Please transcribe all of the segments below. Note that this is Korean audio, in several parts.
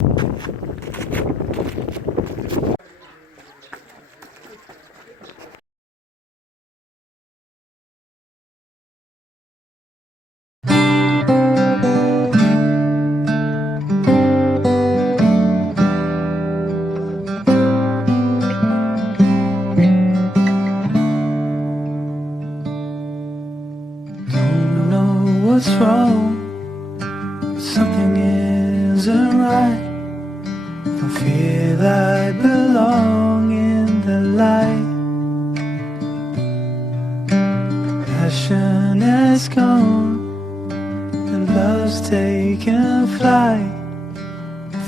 What's wrong? Something isn't right. Don't feel I belong in the light. Passion has gone and love's taken flight.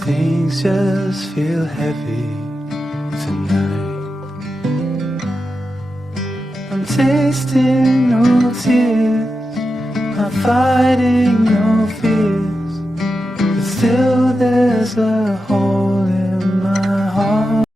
Things just feel heavy tonight. I'm tasting no tears, I'm fighting no fears, but still there's a hole in my heart.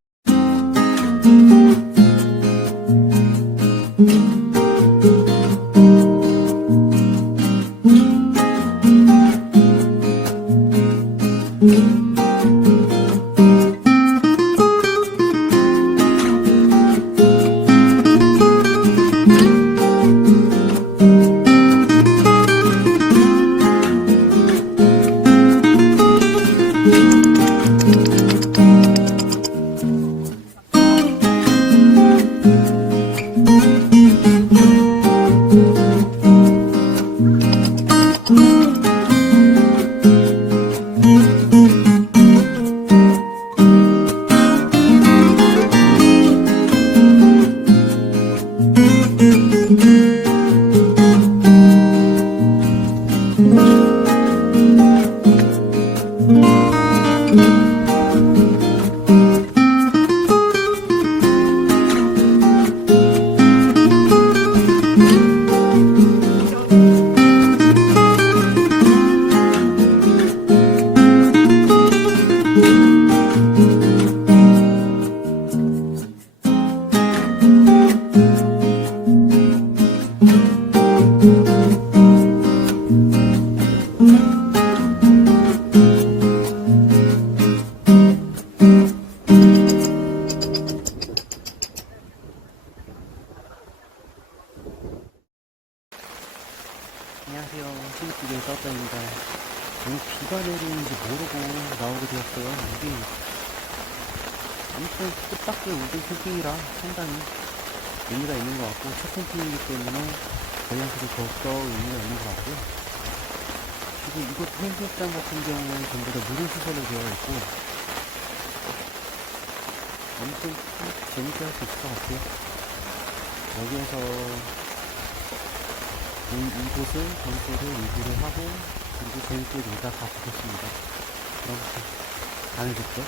안녕하세요. 신입기계 싸웠다입니다. 오늘 비가 내리는지 모르고 나오게 되었어요. 이게 아무튼 뜻밖의 우등 캠핑이라 상당히 의미가 있는 것 같고, 첫 캠핑이기 때문에 저희한테도 더욱더 의미가 있는 것 같고요. 그리고 이곳 해수욕장 같은 경우는 전부 다 무료 시설로 되어 있고, 아무튼 재밌게 할 수 있을 것 같아요. 여기에서 이곳을 전체를 리뷰를 하고, 그리고 재밌게 놀다 가보겠습니다. 그럼 다음에 뵙죠.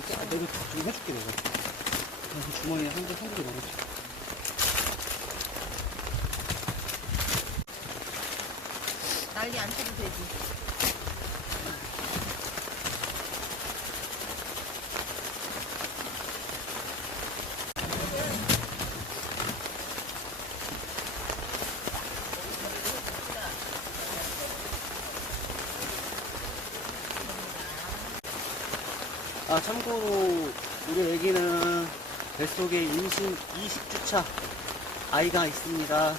내가 좀 해줄게, 내가. 그래서 주머니에 한 개 넣어줄게. 난리 안 쳐도 되지. 아, 참고로, 우리 애기는 뱃속에 임신 20주차 아이가 있습니다.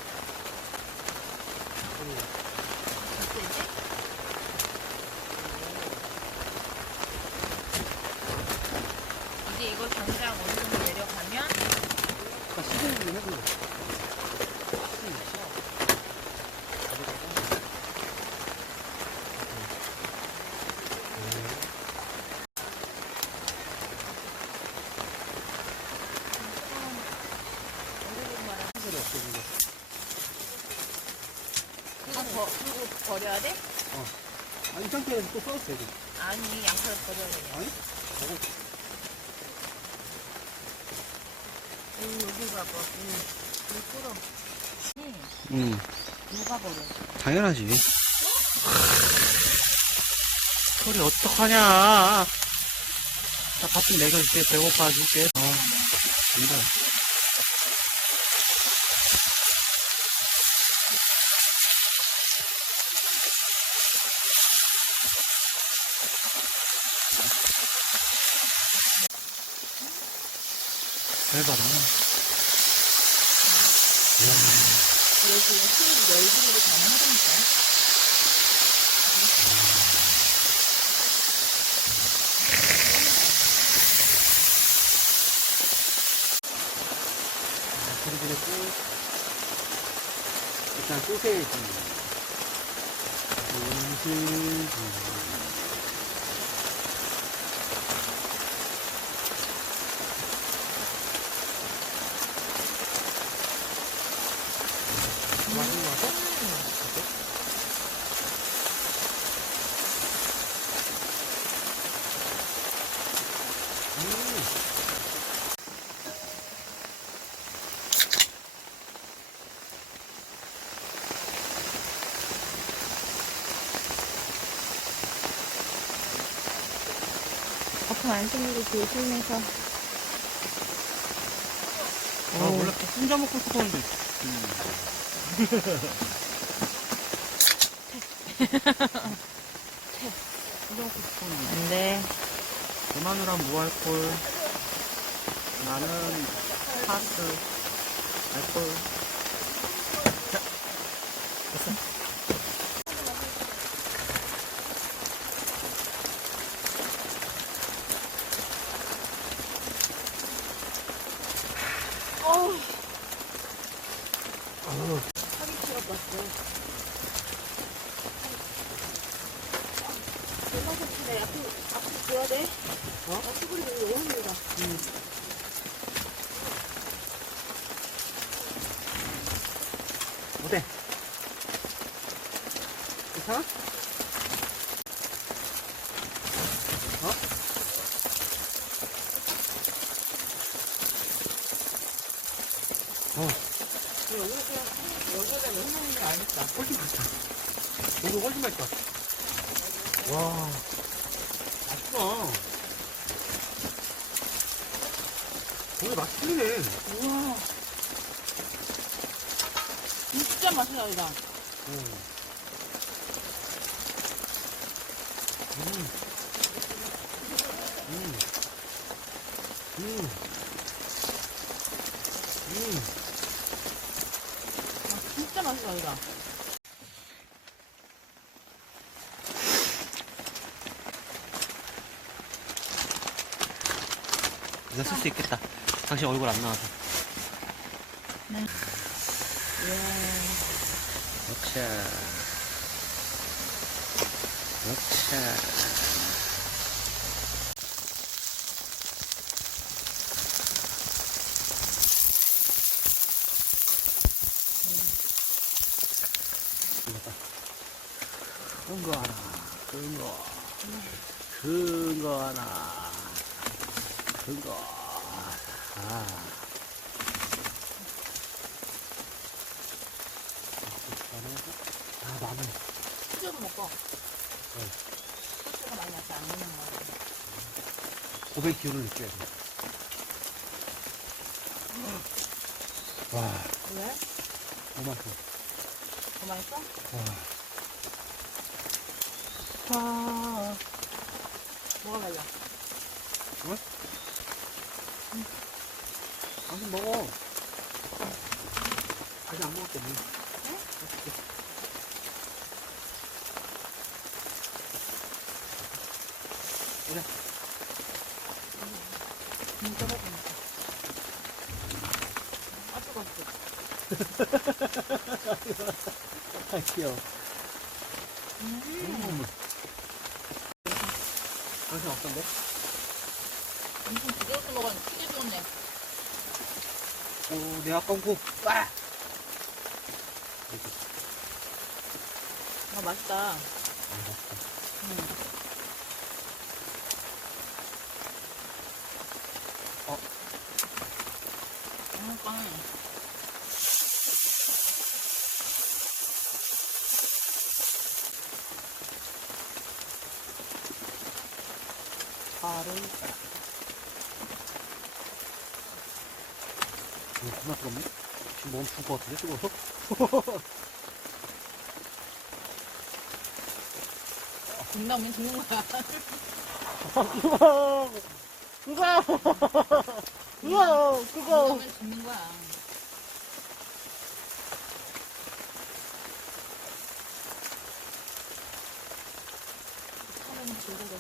이제 이거 당장 어느 정도 내려가면 아까 시즌 좀 해보자. 그거 버려야 돼? 아, 이 상태에서 또 써도 되지. 아니, 양파를 버려야 돼. 아니? 먹어. 여기 봐봐. 물 끓어. 누가 버려? 당연하지. 소리 어떡하냐. 나 밥 좀 먹여줄게. 배고파 줄게. 진짜. 잘 봐라. 여기 수육 열기로 가능하다니까. 그리고 일단 소세지. 거품 안 생기고 조심해서. 아, 원래 혼자 먹고 싶었는데. 혼자 먹고 싶었는데. 안 돼. 내 마누라 무알콜. 나는 파스. 알콜. 자, 됐어. 사기 치러봤어. 대마사치네. 앞으로 줘야 돼. 수그리 너무 힘들다. 어때? 괜찮아? 어? 여기서 그냥 여기다 넣는 게 아니까. 훨씬 맛있다. 오늘 훨씬 맛있다. 와, 맛있다. 오늘 맛이 틀리네. 우와. 진짜 맛있다, 이다. 진짜 맛있다, 이다. 이거 쓸 수 있겠다. 당신 얼굴 안 나와서. 네. 역시. 역시. 큰 거 하나, 큰 거 하나. 큰 거. 마늘. 수저도 먹고. 소스가 많이 나지 않는 거야. 고백 기운을 느껴야 돼. 와, 왜? 너무 맛있어. 더 맛있어? 와. 뭐가 달라? 당신 먹어. 아직 안 먹었대. 그래. 진짜 맛있어. 아, 뜨거웠어. 아, 귀여워. 당신 어떤데? 엄청 부드럽게 먹었는데 크게 좋네. 오, 내 아까운 거. 와! 아, 맛있다. 빵. 파를. 이거 겁나 뜨겁네? 지금 먹으면 죽을 것 같은데, 뜨거워서? 금방면 죽는 거야. 그거! 금방면 죽는 거야. 하면 즐거워.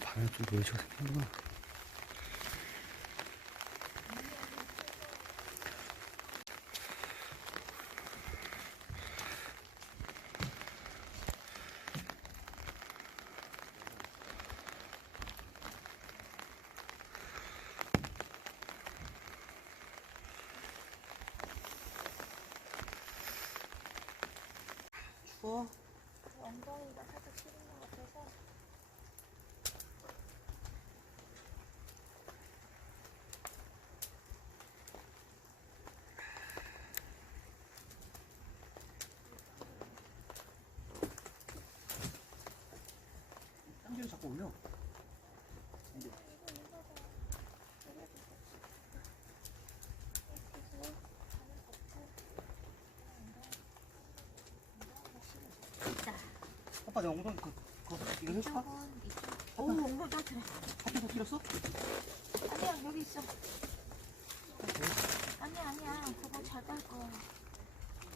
밤에 좀 노이즈가 생기는구나. 추워? 엉덩이가 살짝 시린 것 같아서. 땀기를 자꾸 올려. 아빠 내 엉덩이 이거 해줄까? 오, 엉덩이 따뜻해. 앞에서 길었어? 아니야, 여기 있어. 아니야. 그거 잘 깔 거야.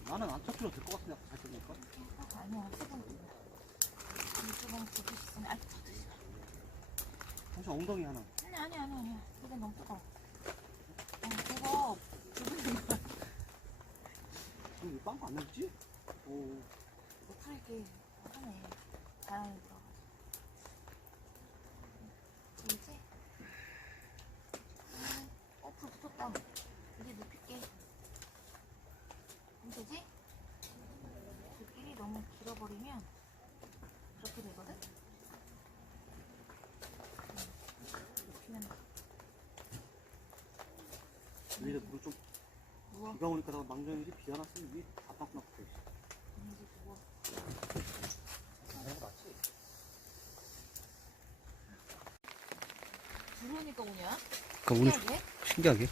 나는 안 터트려도 될 것 같은데 아까 잘 터지니까. 아니야, 세번 끓여. 이쪽은 부딪있으 아직 더 드시마. 잠시 엉덩이 하나. 아니야. 이게 너무 뜨거워. 그거 부르는 거야. 그럼 왜 빵도 안 나겠지? 오. 못 풀게 하네. 바람이 불어가지고. 보이지? 불 붙었다. 이제 눕힐게. 되지? 불길이 너무 길어버리면 그렇게 되거든? 눕히면 위에다 물을 좀 누워. 비가 오니까 나 망정이지 비 안 왔으면 위에 다 빵꾸나 붙어 있어. 이제 누워. 이거 낫지? 들어오니까 오냐? 그러니까 신기하게? 신기하게.